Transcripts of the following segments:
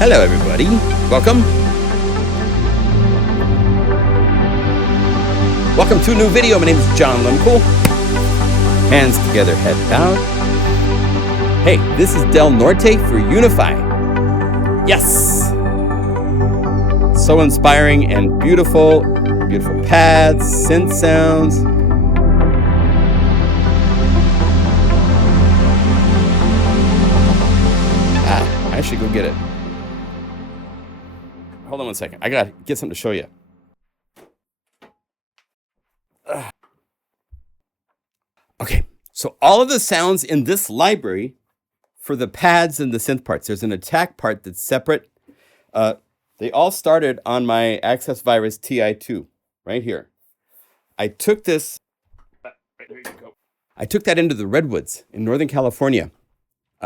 Hello, everybody. Welcome. Welcome to a new video. My name is John Lemcool. Hands together, head bowed. Hey, this is Del Norte for Unify. Yes! So inspiring and beautiful. Beautiful pads, synth sounds. I should go get it. Hold on one second. I gotta get something to show you. Okay, so all of the sounds in this library for the pads and the synth parts, there's an attack part that's separate. They all started on my Access Virus TI2 right here. I took this. There you go. I took that into the Redwoods in Northern California.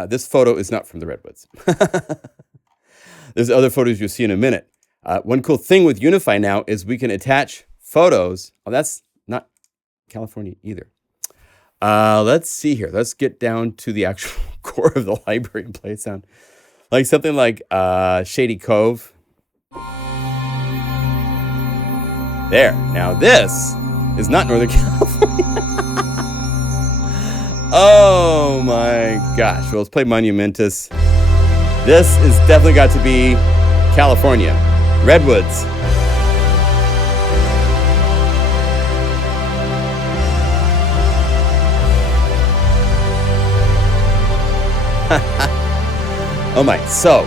This photo is not from the Redwoods. There's other photos you'll see in a minute. One cool thing with Unify now is we can attach photos. Oh, that's not California either. Let's see here. Let's get down to the actual core of the library and play a sound. Like something like Shady Cove. There. Now this is not Northern California. Oh my gosh. Well, let's play Monumentus. This is definitely got to be California. Redwoods. Oh my. So,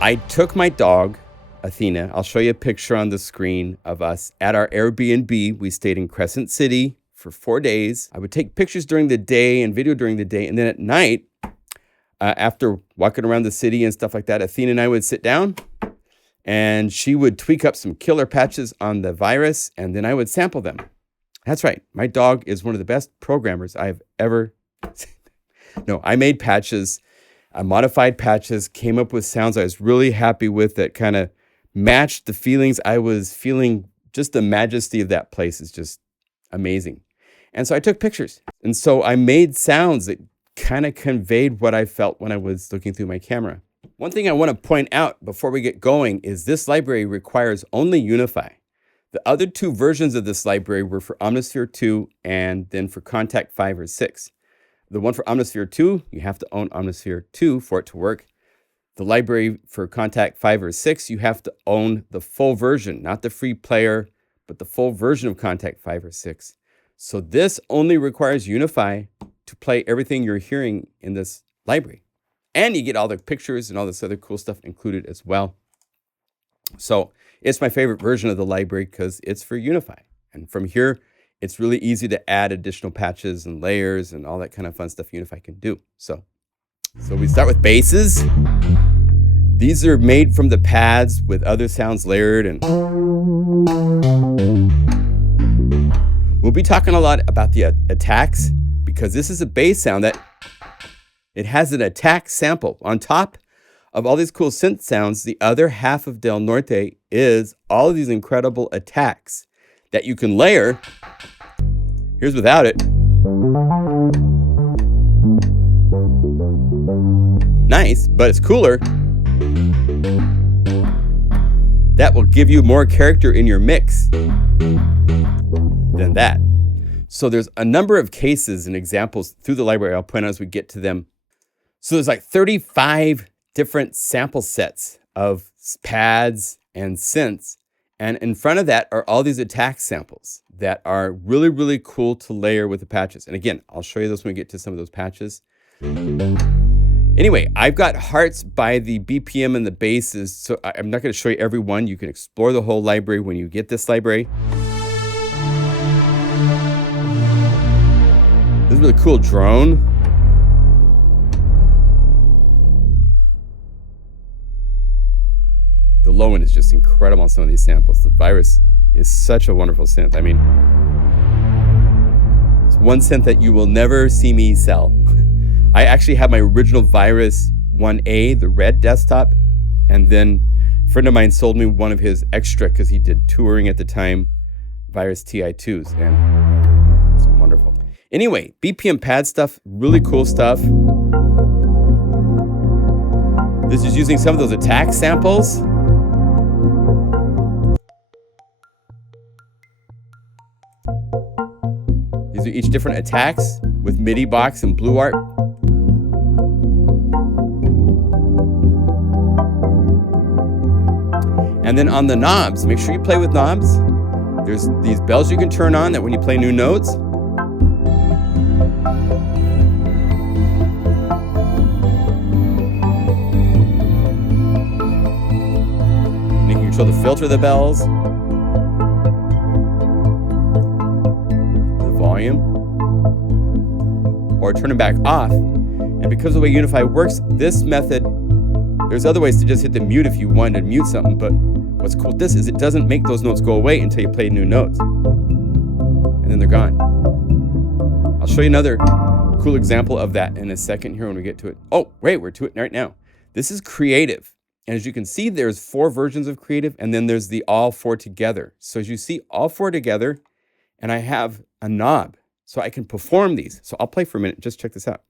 I took my dog, Athena. I'll show you a picture on the screen of us at our Airbnb. We stayed in Crescent City for 4 days. I would take pictures during the day and video during the day. And then at night, after walking around the city and stuff like that, Athena and I would sit down and she would tweak up some killer patches on the virus and then I would sample them. That's right. My dog is one of the best programmers I've ever seen. No, I made patches. I modified patches, came up with sounds I was really happy with that kind of matched the feelings I was feeling. Just the majesty of that place is just amazing. And so I took pictures. And so I made sounds that kind of conveyed what I felt when I was looking through my camera. One thing I want to point out before we get going is this library requires only Unify. The other two versions of this library were for Omnisphere 2 and then for Contact 5 or 6. The one for Omnisphere 2, you have to own Omnisphere 2 for it to work. The library for Contact 5 or 6, you have to own the full version, not the free player, but the full version of Contact 5 or 6. So this only requires Unify to play everything you're hearing in this library. And you get all the pictures and all this other cool stuff included as well. So it's my favorite version of the library because it's for Unify. And from here, it's really easy to add additional patches and layers and all that kind of fun stuff Unify can do. So we start with basses. These are made from the pads with other sounds layered. And we'll be talking a lot about the attacks because this is a bass sound that it has an attack sample. On top of all these cool synth sounds, the other half of Del Norte is all of these incredible attacks that you can layer. Here's without it. Nice, but it's cooler. That will give you more character in your mix than that. So there's a number of cases and examples through the library. I'll point out as we get to them. So there's like 35 different sample sets of pads and synths. And in front of that are all these attack samples that are really, really cool to layer with the patches. And again, I'll show you those when we get to some of those patches. Anyway, I've got hearts by the BPM and the basses. So I'm not going to show you every one. You can explore the whole library when you get this library. This is a really cool drone. The low end is just incredible on some of these samples. The virus is such a wonderful synth. I mean, it's one synth that you will never see me sell. I actually have my original Virus 1A, the red desktop, and then a friend of mine sold me one of his extra because he did touring at the time, Virus TI2s, and it's wonderful. Anyway, BPM pad stuff, really cool stuff. This is using some of those attack samples. These are each different attacks with MIDI box and Blue Art. And then on the knobs, make sure you play with knobs. There's these bells you can turn on that when you play new notes. And you can control the filter of the bells, the volume, or turn them back off. And because of the way Unify works, this method, there's other ways to just hit the mute if you wanted to mute something, but what's cool with this is it doesn't make those notes go away until you play new notes. And then they're gone. I'll show you another cool example of that in a second here when we get to it. Oh, wait, we're to it right now. This is Creative. And as you can see, there's 4 versions of Creative, and then there's the all 4 together. So as you see, all 4 together, and I have a knob, so I can perform these. So I'll play for a minute. Just check this out.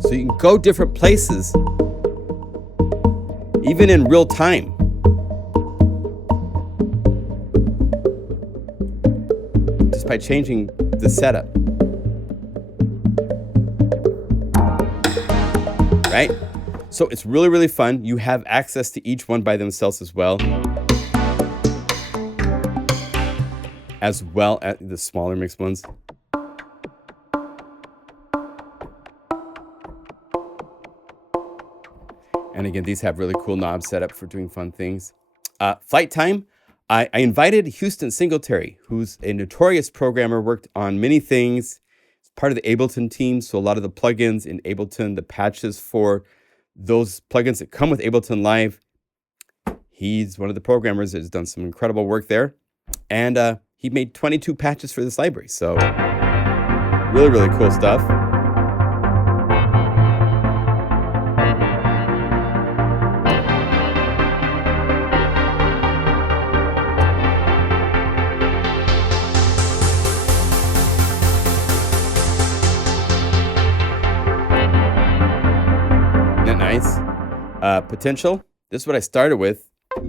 So you can go different places, even in real time. Just by changing the setup. Right? So it's really, really fun. You have access to each one by themselves as well. As well as the smaller mixed ones. And again, these have really cool knobs set up for doing fun things. Flight time. I invited Houston Singletary, who's a notorious programmer, worked on many things. He's part of the Ableton team, so a lot of the plugins in Ableton, the patches for those plugins that come with Ableton Live, he's one of the programmers that has done some incredible work there. And he made 22 patches for this library, so really, really cool stuff. Nice. Potential. This is what I started with. If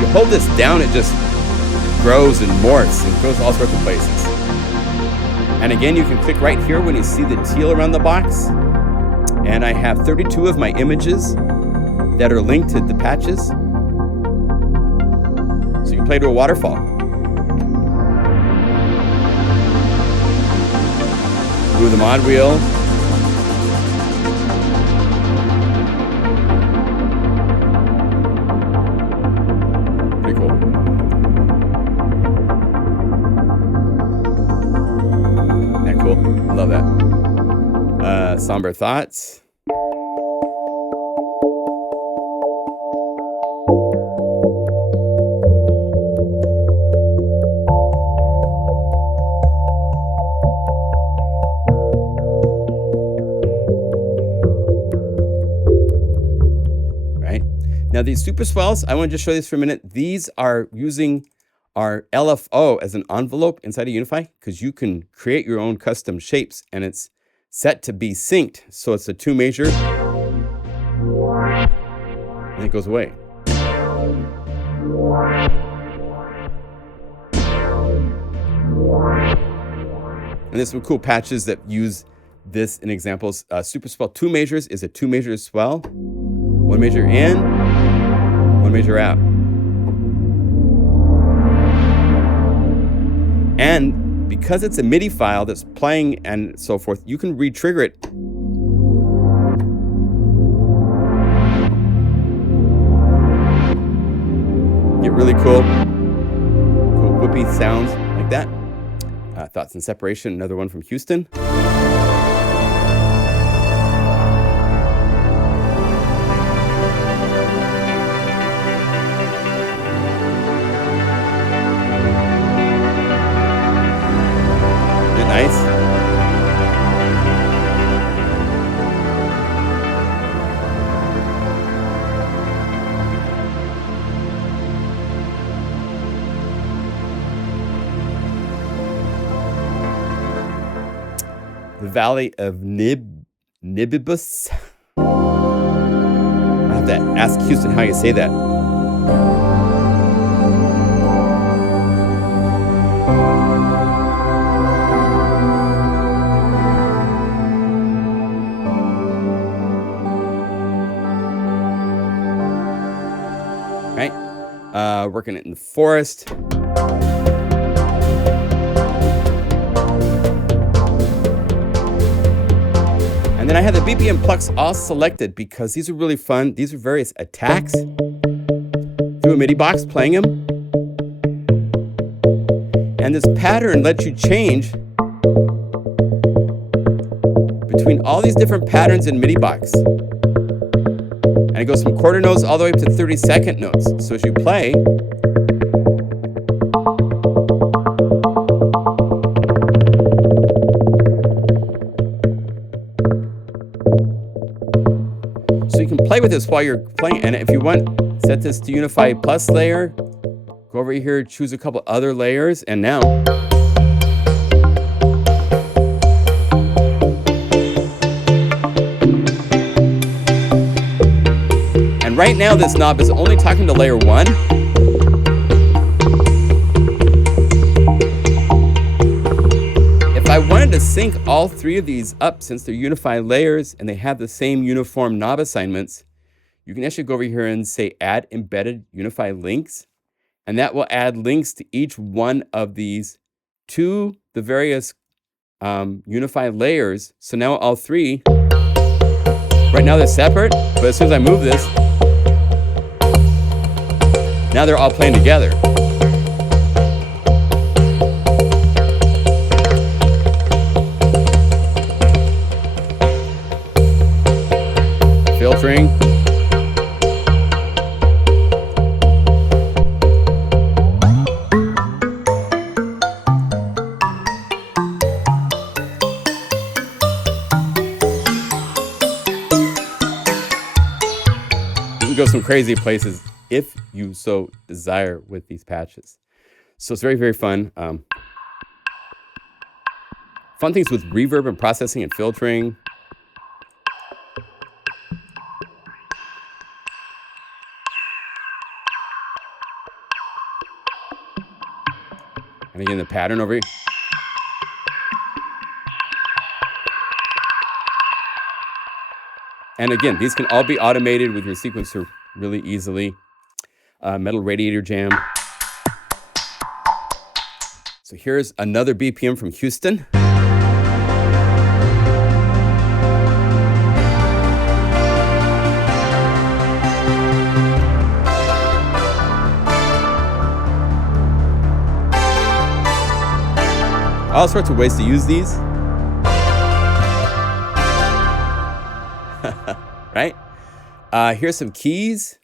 you hold this down, it just grows and morphs and goes all sorts of places. And again, you can click right here when you see the teal around the box. And I have 32 of my images that are linked to the patches. So you can play to a waterfall. Move the mod wheel. Pretty cool. Isn't that cool? I love that. Somber thoughts. Now these super swells, I want to just show you this for a minute. These are using our LFO as an envelope inside of Unify because you can create your own custom shapes and it's set to be synced. So it's a 2 measure and it goes away. And there's some cool patches that use this in examples. Super swell 2 measures is a 2 measure swell. 1 measure in, 1 measure out. And because it's a MIDI file that's playing and so forth, you can re-trigger it really cool whoopy sounds like that. Thoughts and Separation, another one from Houston. Isn't it nice? The Valley of Nibibus. I have to ask Houston how you say that. Right? Working it in the forest. And then I have the BPM Plucks all selected because these are really fun. These are various attacks through a MIDI box, playing them. And this pattern lets you change between all these different patterns in MIDI box. And it goes from quarter notes all the way up to 30-second notes. So as you play, so you can play with this while you're playing. And if you want, set this to Unify Plus layer. Go over here, choose a couple other layers, and now. And right now this knob is only talking to layer 1. If I wanted to sync all 3 of these up, since they're Unify layers and they have the same uniform knob assignments, you can actually go over here and say add embedded Unify links, and that will add links to each one of these to the various Unify layers. So now all 3, right now they're separate, but as soon as I move this, now they're all playing together. Filtering. You can go some crazy places if you so desire with these patches. So it's very, very fun. Fun things with reverb and processing and filtering. And again, the pattern over here. And again, these can all be automated with your sequencer really easily. Metal Radiator Jam. So here's another BPM from Houston. All sorts of ways to use these. Right? Here's some keys.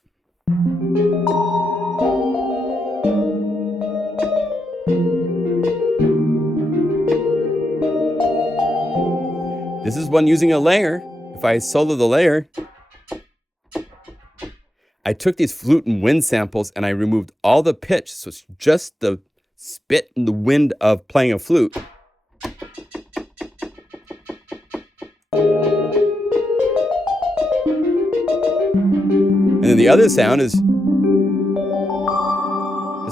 This is one using a layer. If I solo the layer, I took these flute and wind samples and I removed all the pitch. So it's just the spit and the wind of playing a flute. And then the other sound is just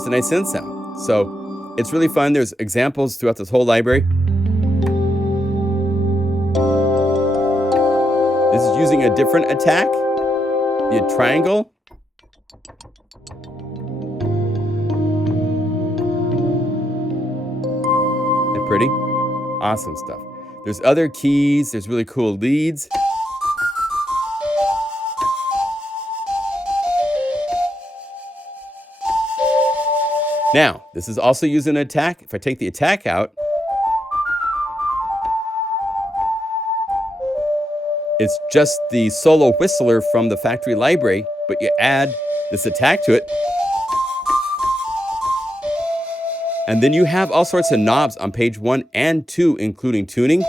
a nice synth sound. So it's really fun. There's examples throughout this whole library. This is using a different attack, the triangle. They're pretty. Awesome stuff. There's other keys. There's really cool leads. Now, this is also using an attack. If I take the attack out, it's just the solo whistler from the factory library, but you add this attack to it. And then you have all sorts of knobs on page 1 and 2, including tuning.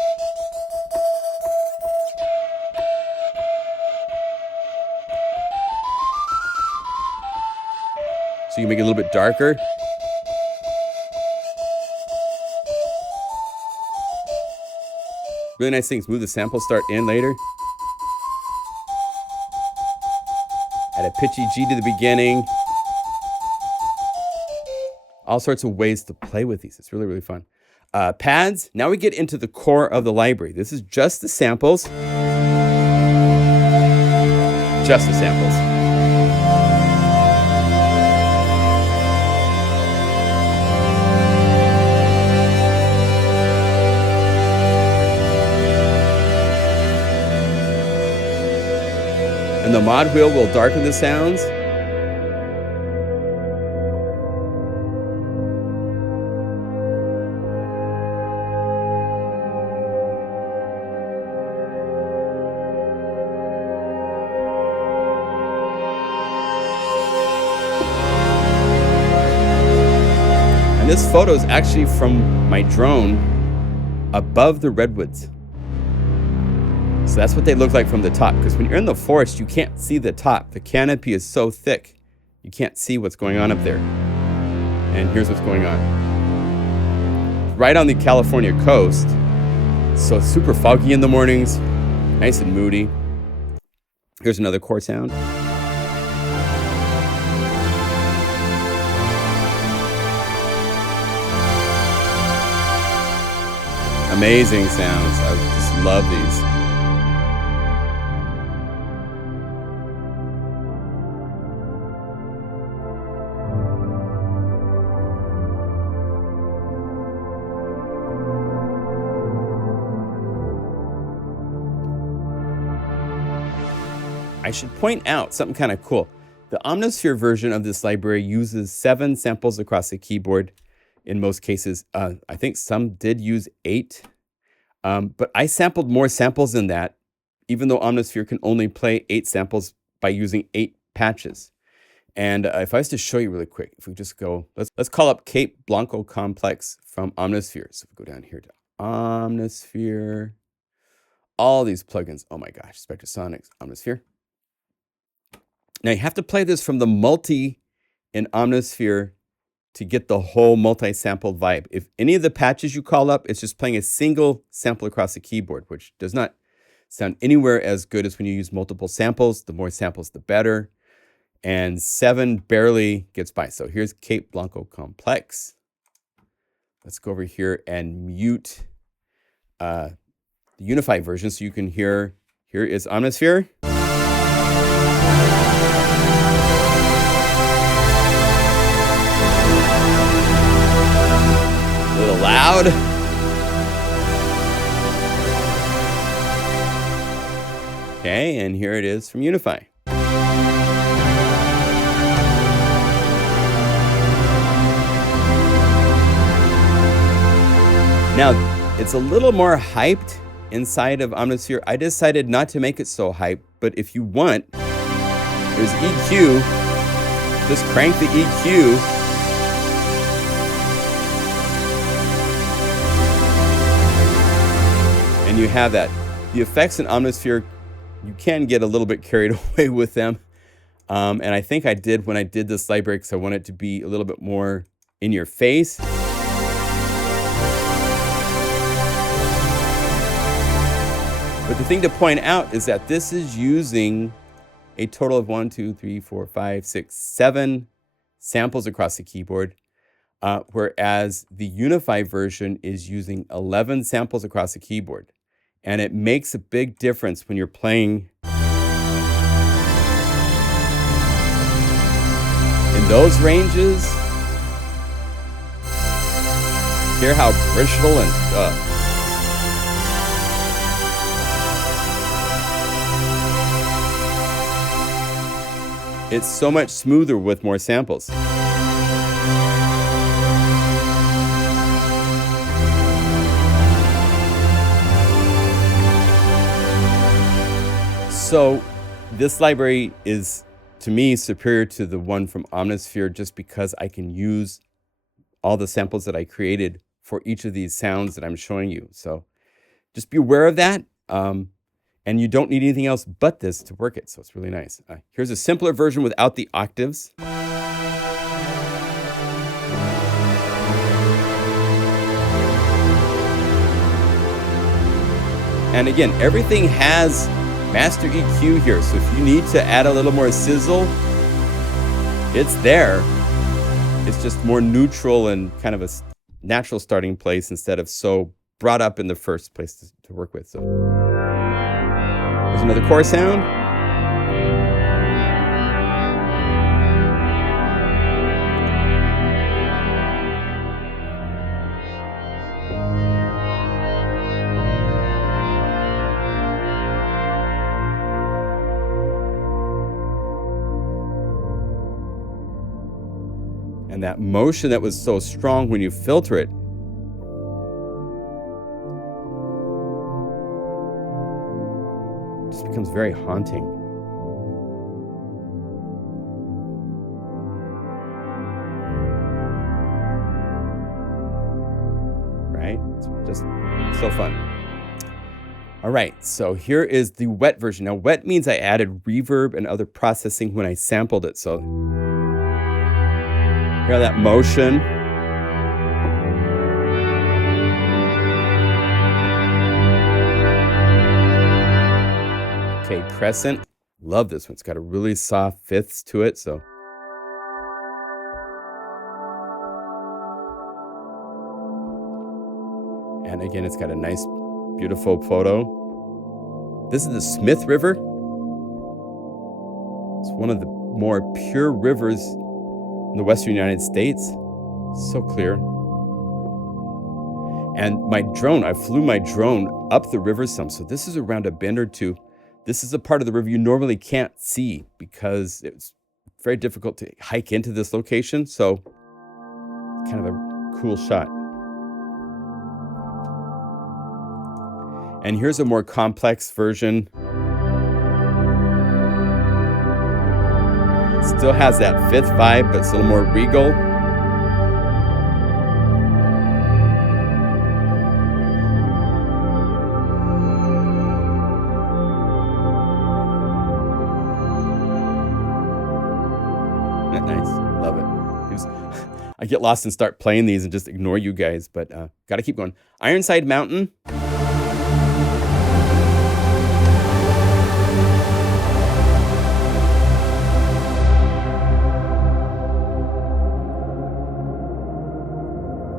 So you make it a little bit darker. Really nice things. Move the sample start in later. Add a pitchy G to the beginning. All sorts of ways to play with these. It's really, really fun. Pads. Now we get into the core of the library. This is just the samples. Just the samples. And the mod wheel will darken the sounds. And this photo is actually from my drone above the redwoods. So that's what they look like from the top, because when you're in the forest, you can't see the top. The canopy is so thick, you can't see what's going on up there. And here's what's going on. Right on the California coast, so it's super foggy in the mornings, nice and moody. Here's another core sound. Amazing sounds. I just love these. I should point out something kind of cool. The Omnisphere version of this library uses 7 samples across the keyboard in most cases. I think some did use 8, but I sampled more samples than that, even though Omnisphere can only play 8 samples by using 8 patches. And if I was to show you really quick, if we just go, let's call up Cape Blanco Complex from Omnisphere. So we go down here to Omnisphere, all these plugins. Oh my gosh, Spectrasonics, Omnisphere. Now you have to play this from the multi in Omnisphere to get the whole multi-sample vibe. If any of the patches you call up, it's just playing a single sample across the keyboard, which does not sound anywhere as good as when you use multiple samples. The more samples, the better. And 7 barely gets by. So here's Cape Blanco Complex. Let's go over here and mute the Unify version so you can hear. Here is Omnisphere. A little loud. Okay, and here it is from Unify. Now, it's a little more hyped inside of Omnisphere. I decided not to make it so hyped, but if you want, there's EQ. Just crank the EQ. And you have that. The effects in Omnisphere, you can get a little bit carried away with them. And I think I did when I did this library because I want it to be a little bit more in your face. But the thing to point out is that this is using a total of 1, 2, 3, 4, 5, 6, 7 samples across the keyboard, whereas the Unify version is using 11 samples across the keyboard. And it makes a big difference when you're playing in those ranges. Hear how brittle and it's so much smoother with more samples. So this library is, to me, superior to the one from Omnisphere just because I can use all the samples that I created for each of these sounds that I'm showing you. So just be aware of that. And you don't need anything else but this to work it. So it's really nice. Here's a simpler version without the octaves. And again, everything has master EQ here. So if you need to add a little more sizzle, it's there. It's just more neutral and kind of a natural starting place instead of so brought up in the first place to work with. So there's another chorus sound. And that motion that was so strong when you filter it just becomes very haunting. Right? It's just so fun. All right, so here is the wet version. Now, wet means I added reverb and other processing when I sampled it. So hear that motion. Okay, Crescent. Love this one. It's got a really soft fifths to it. So and again, it's got a nice, beautiful photo. This is the Smith River. It's one of the more pure rivers in the Western United States. So clear. And my drone, I flew my drone up the river some. So this is around a bend or two. This is a part of the river you normally can't see because it's very difficult to hike into this location. So kind of a cool shot. And here's a more complex version. Still has that fifth vibe, but it's a little more regal. Nice, love it. I get lost and start playing these and just ignore you guys, but gotta keep going. Ironside Mountain.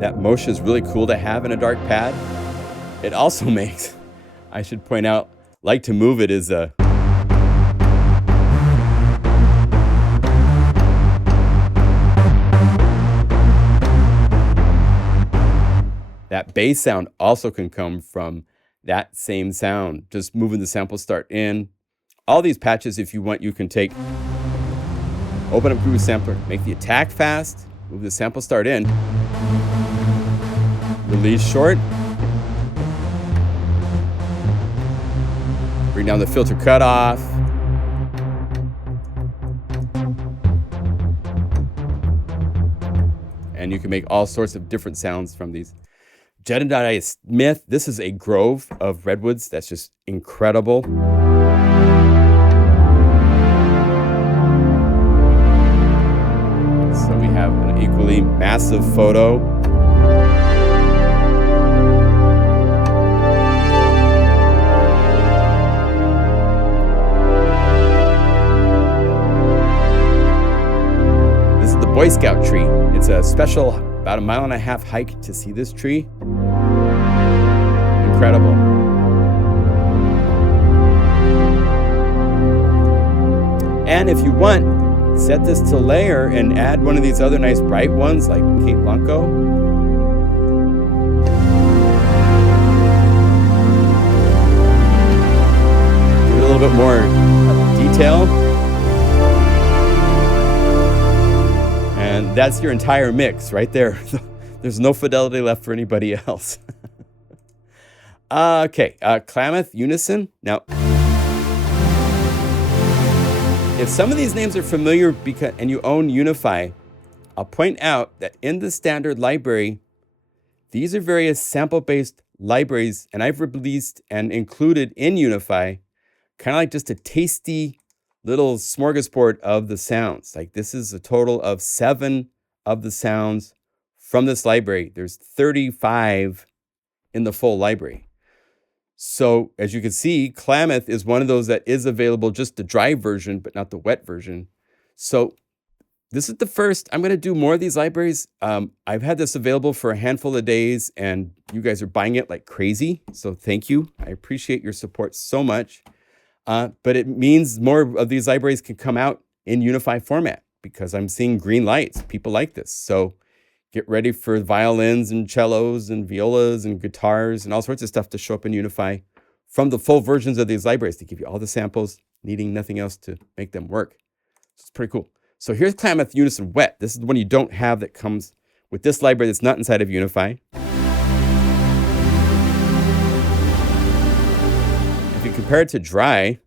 That motion is really cool to have in a dark pad. It also makes, I should point out, Like to Move It is a that bass sound also can come from that same sound, just moving the sample start in. All these patches, if you want, you can take, open up Groove Sampler, make the attack fast, move the sample start in, release short, bring down the filter cutoff, and you can make all sorts of different sounds from these. Jedediah Smith, this is a grove of redwoods that's just incredible. So we have an equally massive photo. This is the Boy Scout tree. It's a special about 1.5 mile hike to see this tree. Incredible. And if you want, set this to layer and add one of these other nice bright ones like Cape Blanco. Give it a little bit more detail. And that's your entire mix right there. There's no fidelity left for anybody else. Okay, Klamath, Unison. Now, if some of these names are familiar and you own Unify, I'll point out that in the standard library, these are various sample-based libraries, and I've released and included in Unify kind of like just a tasty little smorgasbord of the sounds. Like this is a total of 7 of the sounds from this library. There's 35 in the full library. So as you can see, Klamath is one of those that is available, just the dry version, but not the wet version. So this is the first. I'm going to do more of these libraries. I've had this available for a handful of days, and you guys are buying it like crazy. So thank you. I appreciate your support so much. But it means more of these libraries can come out in Unify format because I'm seeing green lights. People like this. So get ready for violins and cellos and violas and guitars and all sorts of stuff to show up in Unify from the full versions of these libraries to give you all the samples, needing nothing else to make them work. So it's pretty cool. So here's Klamath Unison Wet. This is the one you don't have that comes with this library that's not inside of Unify. If you compare it to dry,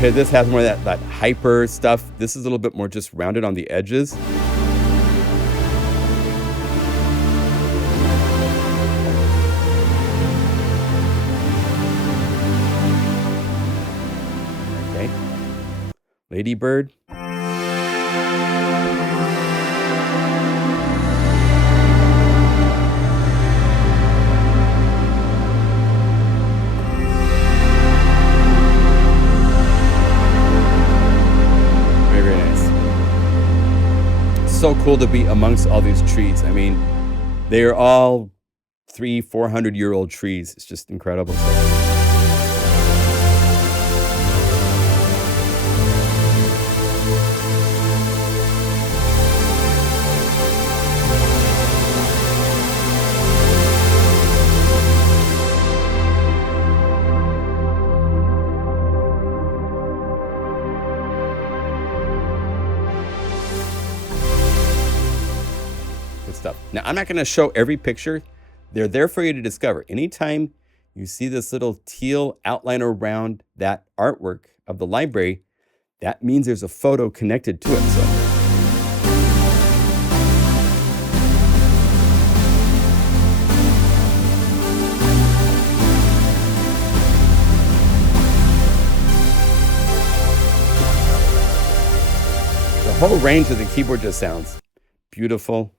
here this has more of that hyper stuff. This is a little bit more just rounded on the edges. Okay. Ladybird. So cool to be amongst all these trees. I mean, they are all 300-400-year-old trees. It's just incredible. Stuff. Now, I'm not going to show every picture. They're there for you to discover. Anytime you see this little teal outline around that artwork of the library, that means there's a photo connected to it. So the whole range of the keyboard just sounds beautiful.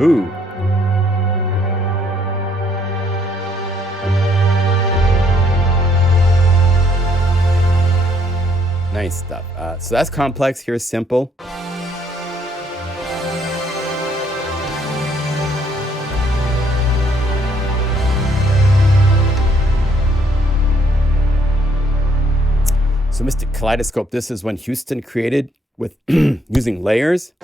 Ooh. Nice stuff. So that's complex. Here's simple. So Mystic Kaleidoscope, this is one Houston created with using layers.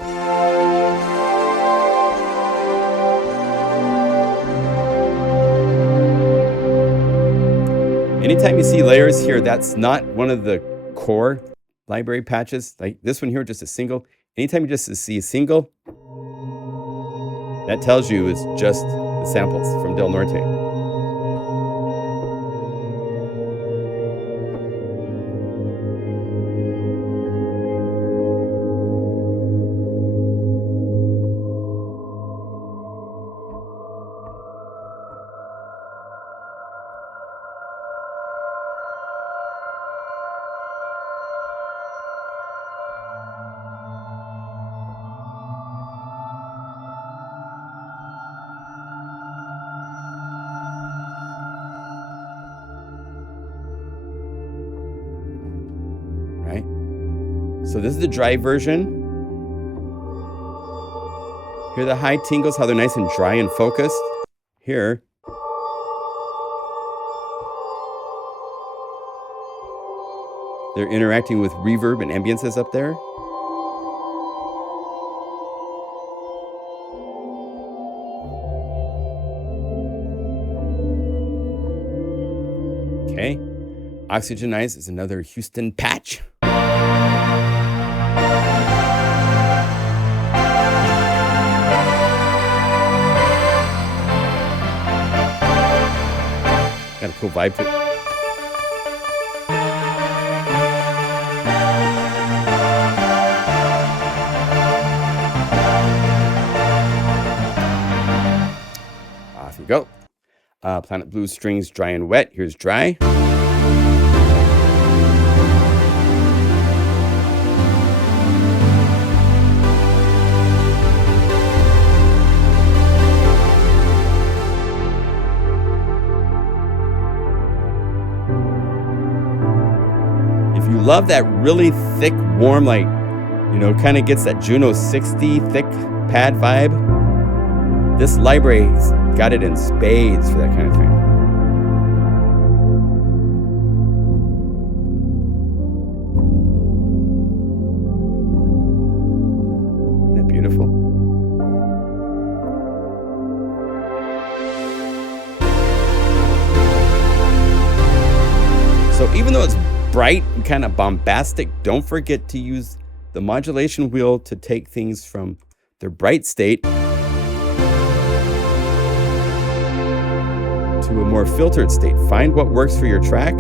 Anytime you see layers here, that's not one of the core library patches. Like this one here, just a single. Anytime you just see a single, that tells you it's just the samples from Del Norte. Right? So this is the dry version. Hear the high tingles, how they're nice and dry and focused. Here. They're interacting with reverb and ambiences up there. Okay. Oxygenize is another Houston patch. Got a cool vibe to it. Off you go. Planet Blue strings dry and wet. Here's dry. If you love that really thick, warm, like, kind of gets that Juno 60 thick pad vibe, this library's got it in spades for that kind of thing. Isn't that beautiful? So even though it's bright and kind of bombastic, don't forget to use the modulation wheel to take things from their bright state to a more filtered state. Find what works for your track.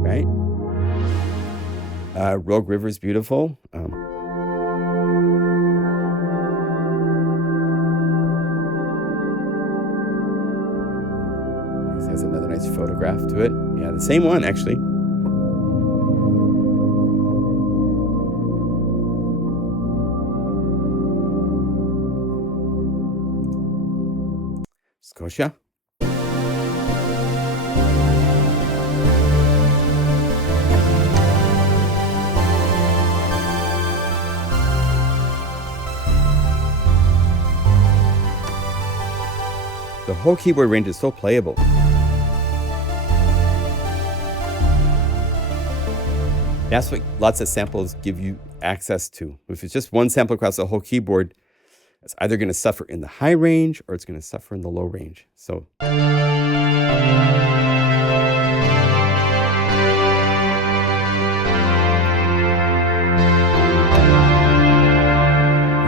Right? Rogue River is beautiful. This has another nice photograph to it. Yeah, the same one, actually. Scotia. The whole keyboard range is so playable. That's what lots of samples give you access to. If it's just one sample across the whole keyboard, it's either going to suffer in the high range or it's going to suffer in the low range. So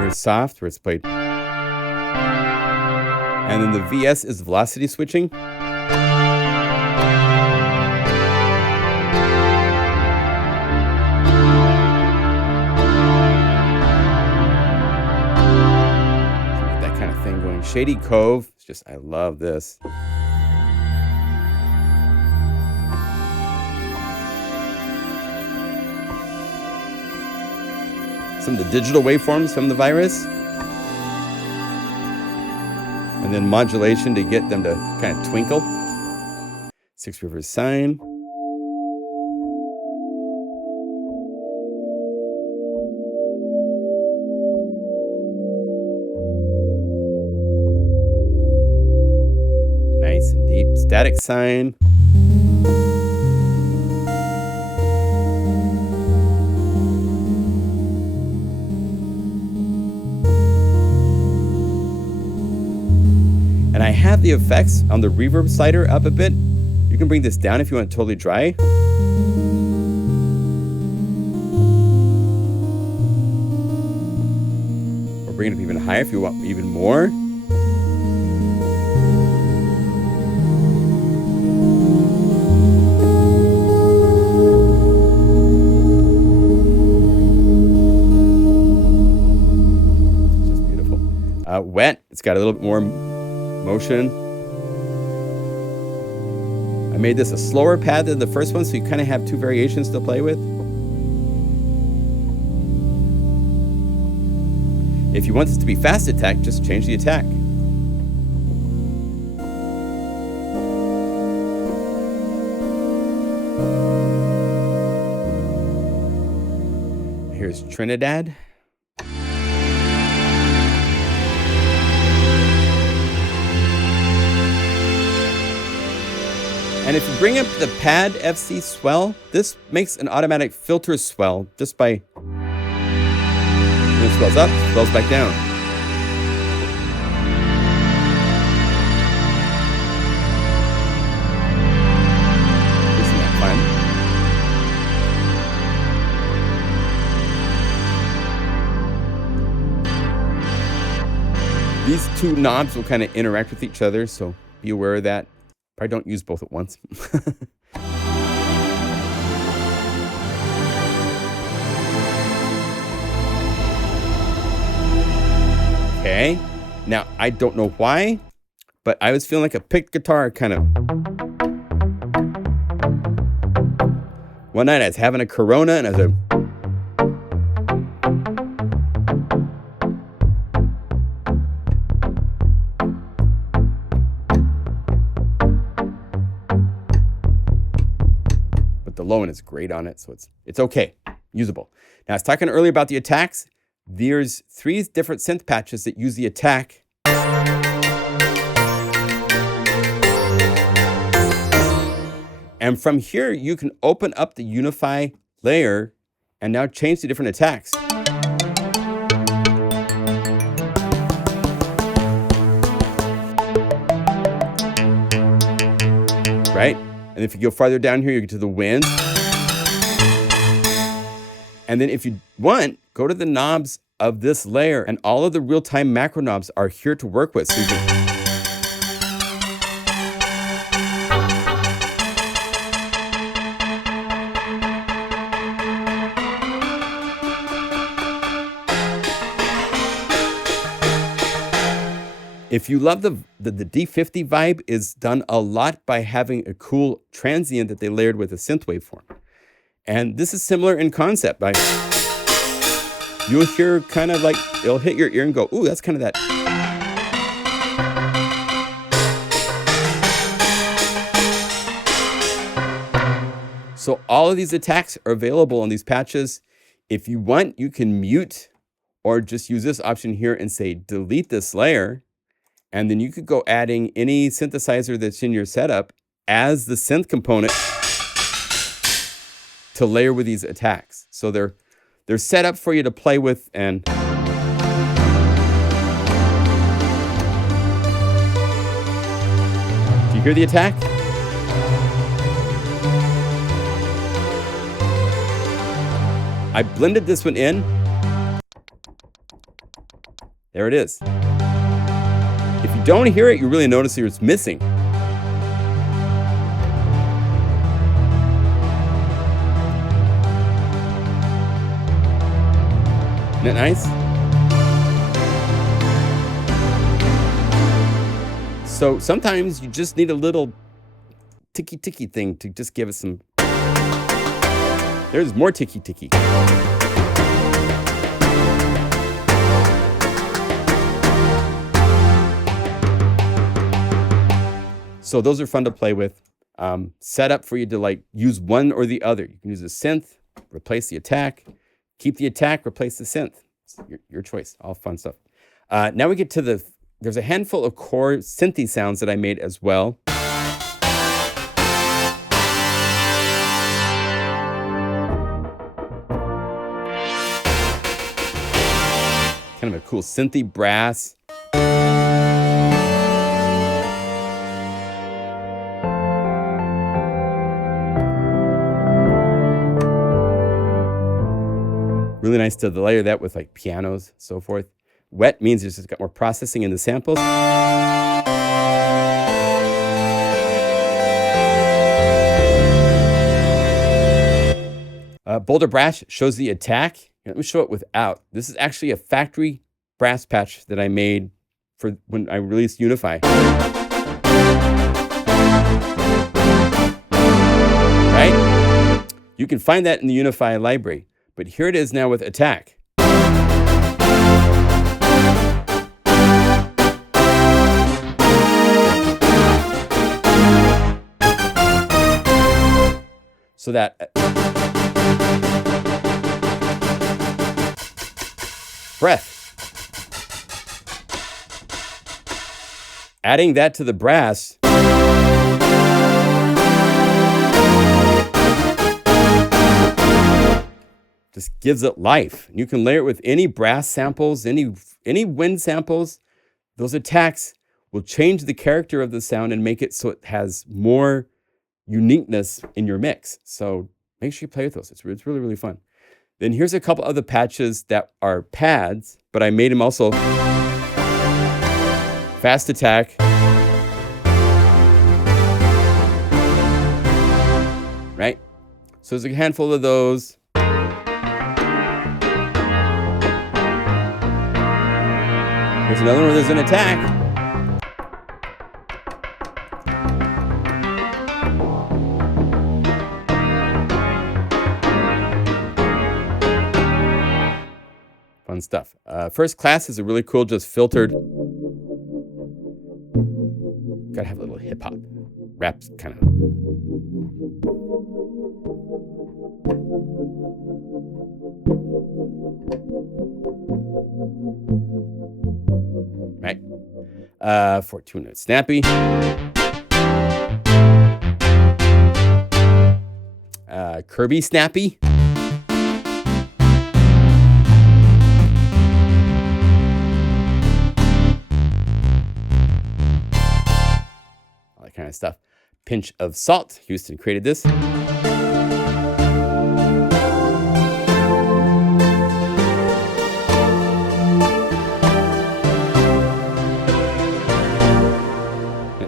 here's soft, where it's played. And then the VS is velocity switching. Shady Cove, it's just, I love this. Some of the digital waveforms from the virus. And then modulation to get them to kind of twinkle. Six Rivers Sine. Nice and deep. Static Sine. And I have the effects on the reverb slider up a bit. You can bring this down if you want it totally dry. Or bring it up even higher if you want even more. Wet, it's got a little bit more motion. I made this a slower pad than the first one, so you kind of have two variations to play with. If you want this to be fast attack, just change the attack. Here's Trinidad. And if you bring up the pad FC swell, this makes an automatic filter swell just by, it swells up, swells back down. Isn't that fun? These two knobs will kind of interact with each other, so be aware of that. Probably don't use both at once. Okay, now I don't know why, but I was feeling like a picked guitar kind of. One night I was having a Corona and I was like, the low end is great on it, so it's okay, usable. Now, I was talking earlier about the attacks. There's 3 different synth patches that use the attack. And from here, you can open up the Unify layer and now change the different attacks. Right? And if you go farther down here, you get to the wind. And then if you want, go to the knobs of this layer, and all of the real-time macro knobs are here to work with. So you can if you love the D50 vibe, is done a lot by having a cool transient that they layered with a synth waveform. And this is similar in concept. You'll hear kind of like, it'll hit your ear and go, ooh, that's kind of that. So all of these attacks are available on these patches. If you want, you can mute or just use this option here and say, delete this layer. And then you could go adding any synthesizer that's in your setup as the synth component to layer with these attacks. So they're set up for you to play with. And do you hear the attack? I blended this one in. There it is. If you don't hear it, you really notice it's missing. Isn't that nice? So sometimes you just need a little ticky-ticky thing to just give it some. There's more ticky-ticky. So those are fun to play with. Set up for you to like use one or the other. You can use a synth, replace the attack, keep the attack, replace the synth. It's your choice, all fun stuff. Now we get to there's a handful of core synthy sounds that I made as well. Kind of a cool synthy brass. Really nice to layer that with like pianos, so forth. Wet means it's just got more processing in the samples. Boulder Brass shows the attack. Let me show it without. This is actually a factory brass patch that I made for when I released Unify. Right? You can find that in the Unify library. But here it is now with attack. So that breath. Adding that to the brass. just gives it life. You can layer it with any brass samples, any wind samples. Those attacks will change the character of the sound and make it so it has more uniqueness in your mix. So make sure you play with those. It's really, really fun. Then here's a couple other patches that are pads, but I made them also fast attack. Right? So there's a handful of those. Here's another one where there's an attack. Fun stuff. First Class is a really cool, just filtered. Gotta have a little hip hop rap kind of. Right. 4-2-note snappy. Kirby snappy. All that kind of stuff. Pinch of salt. Houston created this.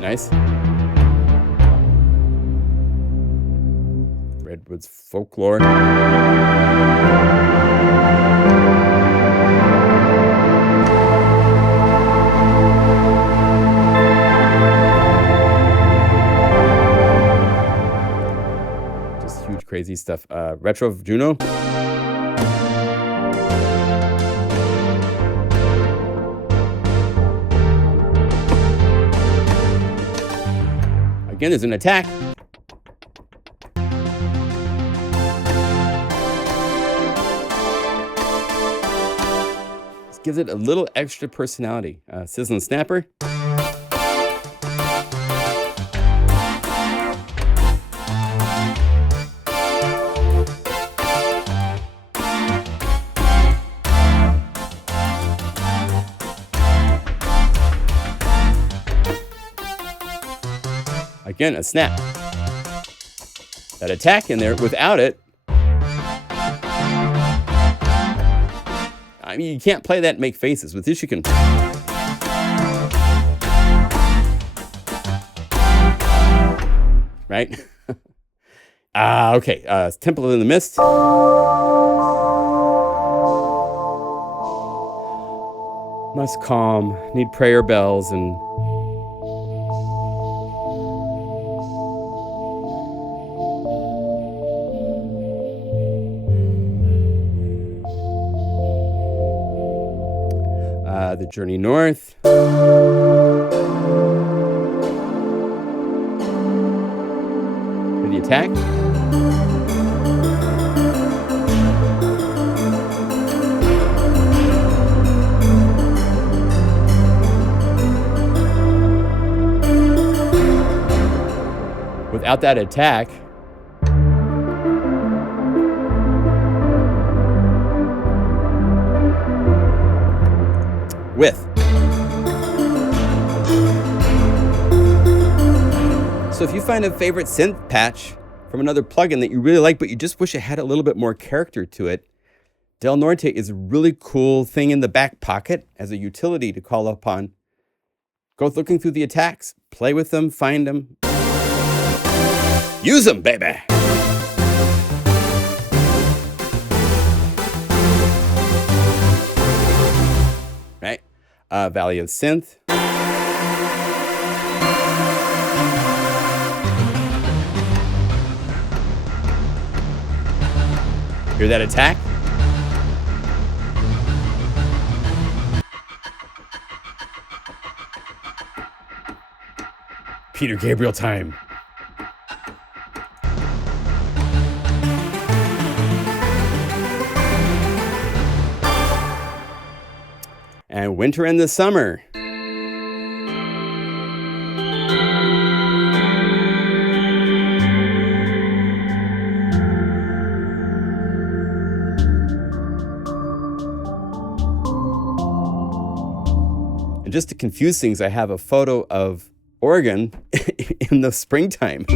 Nice. Redwoods Folklore. Just huge, crazy stuff. Retro of Juno. Again, there's an attack. This gives it a little extra personality. Sizzling Snapper. Again, a snap. That attack in there, without it, I mean, you can't play that and make faces. With this, you can. Right? Okay. Temple in the Mist. Must calm. Need prayer bells and. The Journey North. For the attack. Without that attack, with. So if you find a favorite synth patch from another plugin that you really like, but you just wish it had a little bit more character to it, Del Norte is a really cool thing in the back pocket as a utility to call upon. Go looking through the attacks, play with them, find them. Use them, baby! Right? Valley of Synth. Hear that attack? Peter Gabriel time. And Winter and the Summer. And just to confuse things, I have a photo of Oregon in the springtime.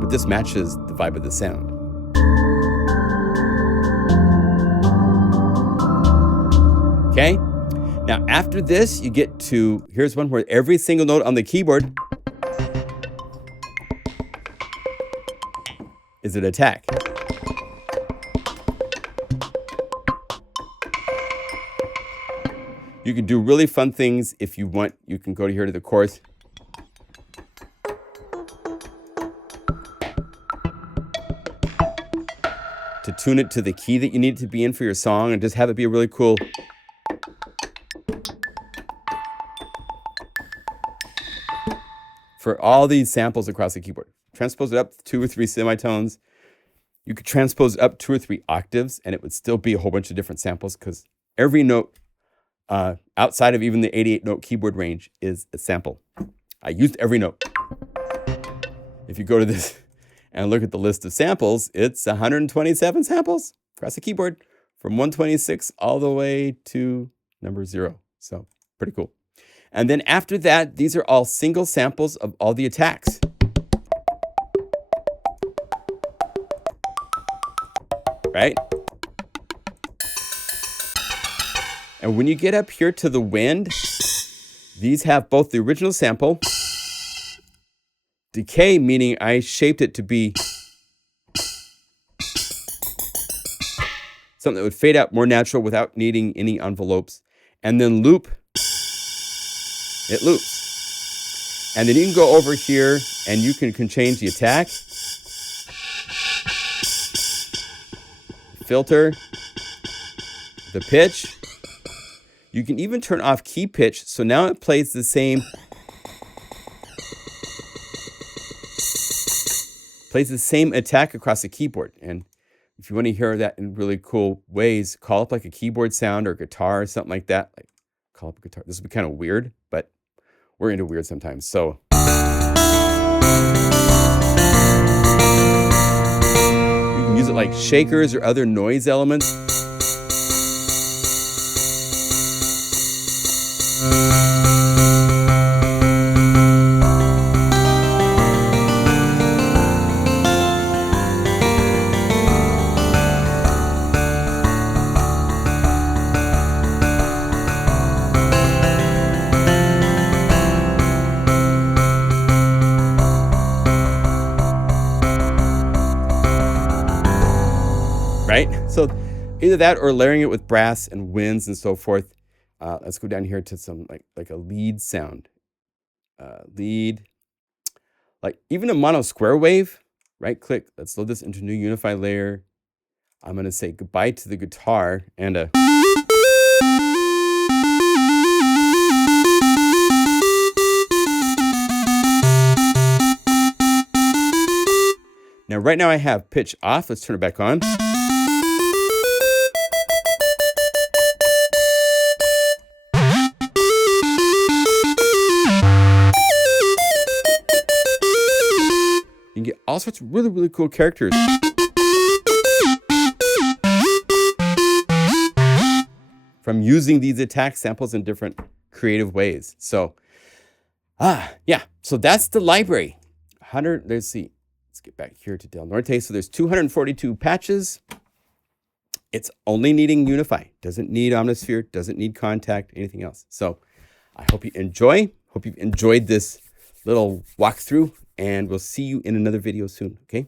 But this matches the vibe of the sound. Okay? Now, after this, you get to, here's one where every single note on the keyboard is an attack. You can do really fun things if you want. You can go here to the chorus. To tune it to the key that you need it to be in for your song and just have it be a really cool. For all these samples across the keyboard. Transpose it up 2 or 3 semitones. You could transpose it up 2 or 3 octaves and it would still be a whole bunch of different samples because every note outside of even the 88 note keyboard range is a sample. I used every note. If you go to this and look at the list of samples, it's 127 samples across the keyboard from 126 all the way to number 0. So pretty cool. And then after that, these are all single samples of all the attacks. Right? And when you get up here to the wind, these have both the original sample, decay, meaning I shaped it to be something that would fade out more natural without needing any envelopes, and then loop. It loops. And then you can go over here and you can change the attack, filter, the pitch. You can even turn off key pitch, so now it plays the same attack across the keyboard. And if you want to hear that in really cool ways, call up like a keyboard sound or guitar or something like that. Like call up a guitar. This would be kind of weird, but we're into weird sometimes. So you can use it like shakers or other noise elements. Right? So either that or layering it with brass and winds and so forth. Let's go down here to some like a lead sound. Lead, like even a mono square wave, right click. Let's load this into new Unify layer. I'm going to say goodbye to the guitar and a. Now, right now I have pitch off. Let's turn it back on. You can get all sorts of really, really cool characters. From using these attack samples in different creative ways. So, yeah. So that's the library. Let's see. Let's get back here to Del Norte. So there's 242 patches. It's only needing Unify. Doesn't need Omnisphere. Doesn't need Contact. Anything else. So I hope you enjoy. Hope you've enjoyed this little walkthrough. And we'll see you in another video soon. Okay.